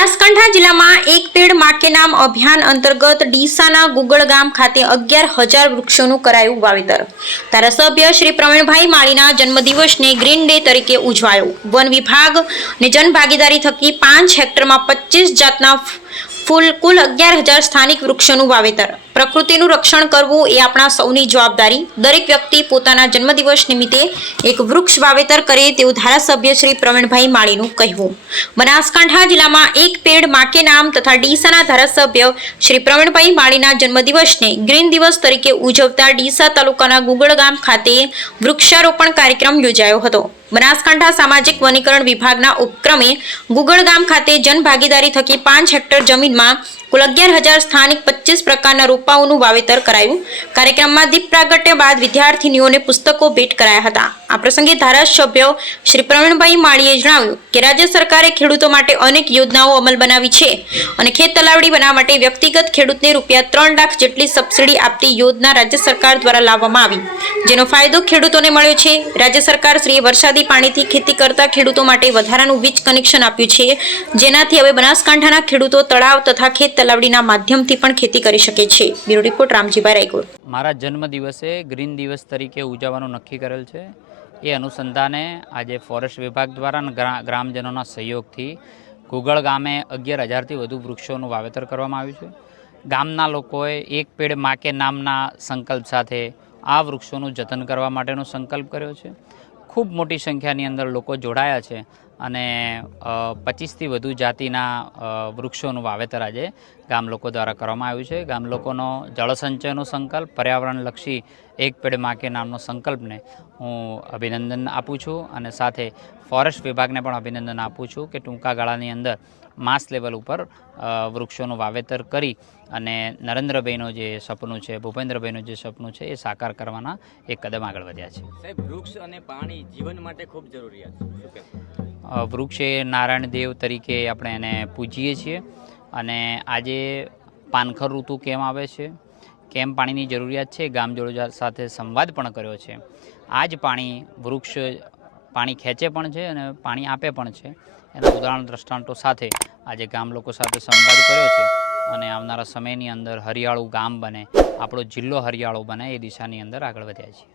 બનાसकांठा जिला में एक पेड़ माँ के नाम अभियान अंतर्गत डीसाना गुगल गाम खाते 11,000 वृक्षों कराયું वावेतर। धारासभ्य श्री प्रवीणभाई माळीना जन्मदिवस ने ग्रीन डे तरीके उजवायो। वन विभाग ने जनभागीदारी थकी 5 हेक्टर में 25 जातना फूल कुल 11,000 स्थानिक वृक्षों वावेतर। प्रकृतिનું રક્ષણ કરવું એ આપણા સૌની જવાબદારી। દરેક વ્યક્તિ પોતાના જન્મદિવસ નિમિત્તે એક વૃક્ષ વાવેતર કરે તેવું ધારાસભ્ય શ્રી પ્રવીણભાઈ માળીનું કહેવું। બનાસકાંઠા જિલ્લામાં એક પેડ માં કે નામ તથા ડીસાના ધારાસભ્ય શ્રી પ્રવીણભાઈ માળીના જન્મદિવસને ગ્રીન દિવસ તરીકે ઉજવતા ડીસા તાલુકાના ગુગળ ગામ ખાતે વૃક્ષારોપણ કાર્યક્રમ યોજાયો હતો। બનાસકાંઠા સામાજિક વનીકરણ વિભાગના ઉપક્રમે ગુગળ ગામ ખાતે જનભાગીદારી થકી 5 હેક્ટર જમીનમાં कुल 11,000 स्थानिक 25 प्रकारना रोपाओनुं वावेतर करायुं। कार्यक्रममां दीप प्रागट्य बाद विद्यार्थिनीओने पुस्तको भेट कराया हता। आ प्रसंगे धारासभ्य श्री प्रवीणभाई माळीए जणाव्युं के राज्य सरकारे खेडूतो माटे अनेक योजनाओ अमल बनावी छे अने खेत तलावडी बनाववा माटे व्यक्तिगत खेडूतने रूपिया 3 लाख जेटली सब्सिडी आपती योजना राज्य सरकार द्वारा लाववामां आवी, जेनो फायदो खेडूतोने मळ्यो छे। राज्य सरकार श्रीए वरसादी पाणीथी खेती करता खेडूतो माटे वधारानुं वीज कनेक्शन आप्युं छे, जेनाथी हवे बनासकांठाना खेडूतो तळाव तथा खेत तलावडीना माध्यमथी पण खेती करी शके छे। Bureau report Ramjibhai Raygor. मारा जन्म दिवसे ग्रीन दिवस तरीके उजववानुं नक्की करेल छे। ए अनुसंधाने आज फॉरेस्ट विभाग द्वारा ग्रामजनों सहयोगथी गुगळ गामे 11,000 थी वधु वृक्षोनुं वावेतर करवामां आव्युं छे। गामना लोकोए एक पेड़ माँ के नामना संकल्प साथे आ वृक्षोनुं जतन करवा माटेनो संकल्प कर्यो छे। खूब मोटी संख्यानी अंदर लोको जोड़ाया छे અને 25 થી વધુ જાતિના વૃક્ષોનું વાવેતર આજે ગામ લોકો દ્વારા કરવામાં આવ્યું છે। ગામ લોકોનો જળસંચયનો સંકલ્પ, પર્યાવરણલક્ષી એક પેડ માં કે નામનો સંકલ્પને હું અભિનંદન આપું છું અને સાથે ફોરેસ્ટ વિભાગને પણ અભિનંદન આપું છું કે ટૂંકા ગાળાની અંદર માસ લેવલ ઉપર વૃક્ષોનું વાવેતર કરી અને નરેન્દ્રભાઈનો જે સપનું છે, ભૂપેન્દ્રભાઈનું જે સપનું છે એ સાકાર કરવાના એક કદમ આગળ વધ્યા છે। સાહેબ, વૃક્ષ અને પાણી જીવન માટે ખૂબ જરૂરિયાત છે। વૃક્ષ એ નારાયણ દેવ તરીકે આપણે એને પૂજીએ છીએ અને આજે પાનખર ઋતુ કેમ આવે છે, કેમ પાણીની જરૂરિયાત છે, ગામજનો સાથે સંવાદ પણ કર્યો છે। આ જ પાણી વૃક્ષ પાણી ખેંચે પણ છે અને પાણી આપે પણ છે। એના ઉદાહરણ દ્રષ્ટાંતો સાથે આજે ગામ લોકો સાથે સંવાદ કર્યો છે અને આવનારા સમયની અંદર હરિયાળું ગામ બને, આપણો જિલ્લો હરિયાળો બને એ દિશાની અંદર આગળ વધ્યા છીએ।